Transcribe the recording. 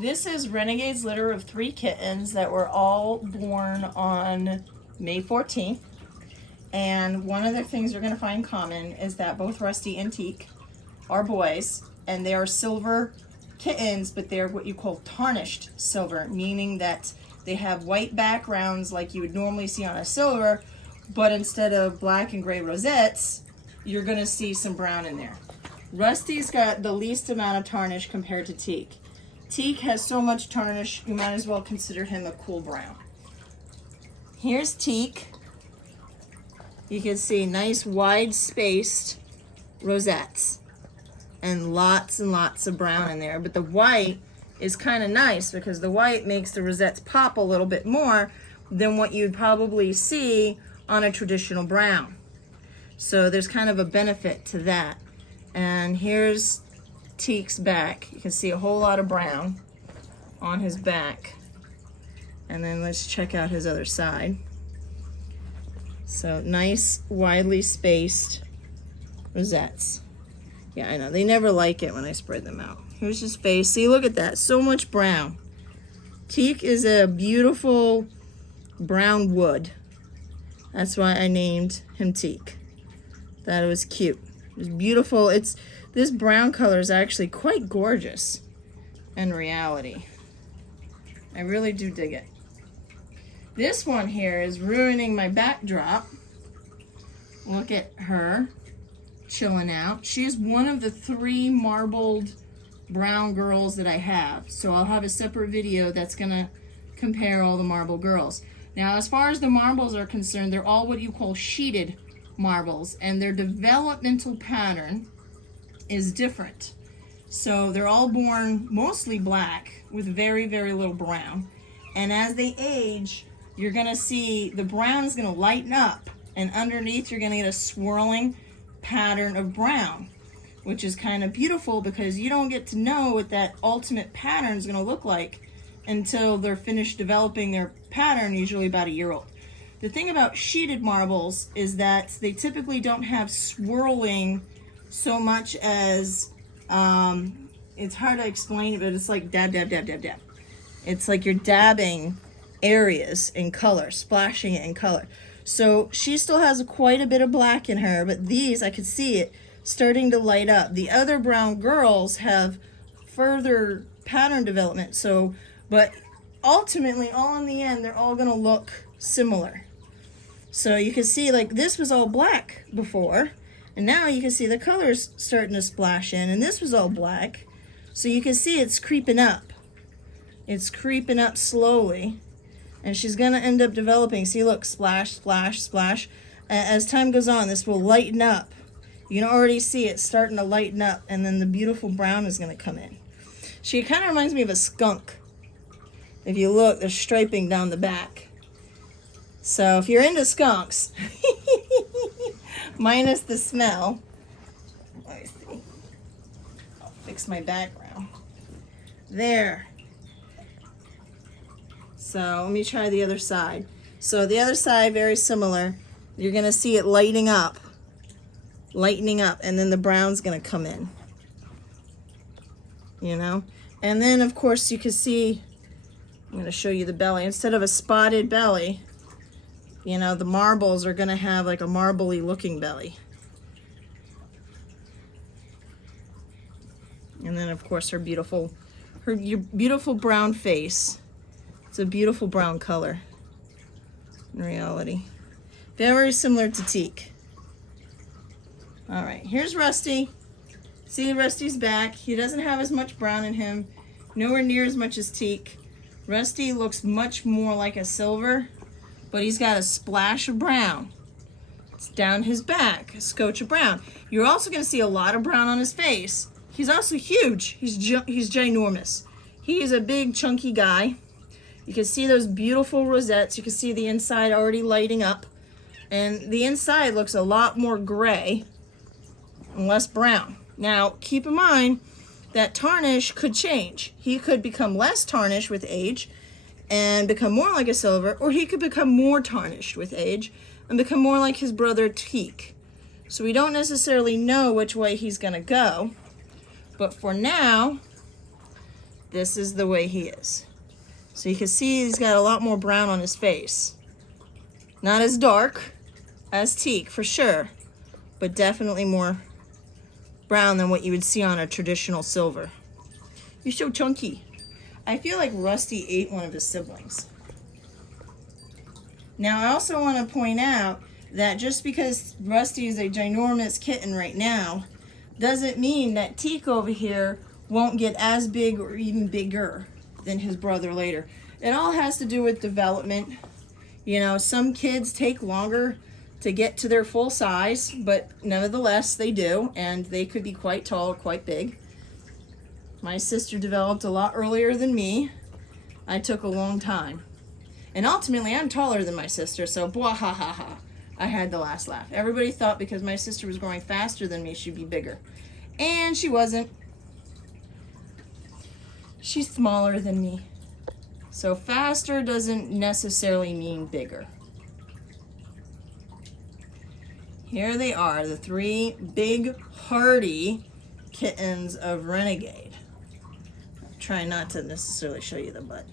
This is Renegade's litter of 3 kittens that were all born on May 14th. And one of the things you're going to find common is that both Rusty and Teak are boys, and they are silver kittens, but they're what you call tarnished silver, meaning that they have white backgrounds like you would normally see on a silver, but instead of black and gray rosettes, you're going to see some brown in there. Rusty's got the least amount of tarnish compared to Teak. Teak has so much tarnish, you might as well consider him a cool brown. Here's Teak. You can see nice wide spaced rosettes and lots of brown in there, but the white is kind of nice because the white makes the rosettes pop a little bit more than what you'd probably see on a traditional brown. So there's kind of a benefit to that. And here's Teak's back. You can see a whole lot of brown on his back. And then let's check out his other side. So nice, widely spaced rosettes. Yeah, I know. They never like it when I spread them out. Here's his face. See, look at that. So much brown. Teak is a beautiful brown wood. That's why I named him Teak. Thought it was cute. It was beautiful. This brown color is actually quite gorgeous in reality. I really do dig it. This one here is ruining my backdrop. Look at her chilling out. She is one of the 3 marbled brown girls that I have. So I'll have a separate video that's gonna compare all the marble girls. Now, as far as the marbles are concerned, they're all what you call sheeted marbles, and their developmental pattern is different. So they're all born mostly black with very little brown, and as they age, you're gonna see the brown is gonna lighten up, and underneath you're gonna get a swirling pattern of brown, which is kind of beautiful because you don't get to know what that ultimate pattern is gonna look like until they're finished developing their pattern, usually about a year old. The thing about sheeted marbles is that they typically don't have swirling so much as, it's hard to explain it, but it's like dab. It's like you're dabbing areas in color, splashing it in color. So she still has quite a bit of black in her, but these, I could see it starting to light up. The other brown girls have further pattern development, so, but ultimately, all in the end, they're all gonna look similar. So you can see, like, this was all black before, and now you can see the colors starting to splash in, and this was all black. So you can see it's creeping up. It's creeping up slowly, and she's gonna end up developing. See, look, splash, splash, splash. As time goes on, this will lighten up. You can already see it starting to lighten up, and then the beautiful brown is gonna come in. She kind of reminds me of a skunk. If you look, there's striping down the back. So if you're into skunks, minus the smell, let me see. I'll fix my background. There. So let me try the other side. So the other side, very similar. You're gonna see it lightening up, and then the brown's gonna come in. You know? And then of course you can see, I'm gonna show you the belly. Instead of a spotted belly, you know, the marbles are gonna have like a marbly looking belly. And then of course your beautiful brown face. It's a beautiful brown color in reality. Very similar to Teak. All right, here's Rusty. See, Rusty's back. He doesn't have as much brown in him, nowhere near as much as Teak. Rusty looks much more like a silver, but he's got a splash of brown. It's down his back, a scotch of brown. You're also gonna see a lot of brown on his face. He's also huge. He's ginormous. He is a big, chunky guy. You can see those beautiful rosettes. You can see the inside already lighting up. And the inside looks a lot more gray and less brown. Now, keep in mind that tarnish could change. He could become less tarnished with age and become more like a silver, or he could become more tarnished with age and become more like his brother Teak. So we don't necessarily know which way he's gonna go. But for now, this is the way he is. So you can see he's got a lot more brown on his face. Not as dark as teak, for sure, but definitely more brown than what you would see on a traditional silver. You're so chunky. I feel like Rusty ate one of his siblings. Now, I also want to point out that just because Rusty is a ginormous kitten right now, doesn't mean that Teak over here won't get as big or even bigger than his brother later. It all has to do with development. You know, some kids take longer to get to their full size, but nevertheless they do, and they could be quite tall, quite big. My sister developed a lot earlier than me. I took a long time. And ultimately, I'm taller than my sister, so blah ha ha ha. I had the last laugh. Everybody thought because my sister was growing faster than me, she'd be bigger. And she wasn't. She's smaller than me. So faster doesn't necessarily mean bigger. Here they are, the 3 big, hardy kittens of Renegade. I'm trying not to necessarily show you the butt.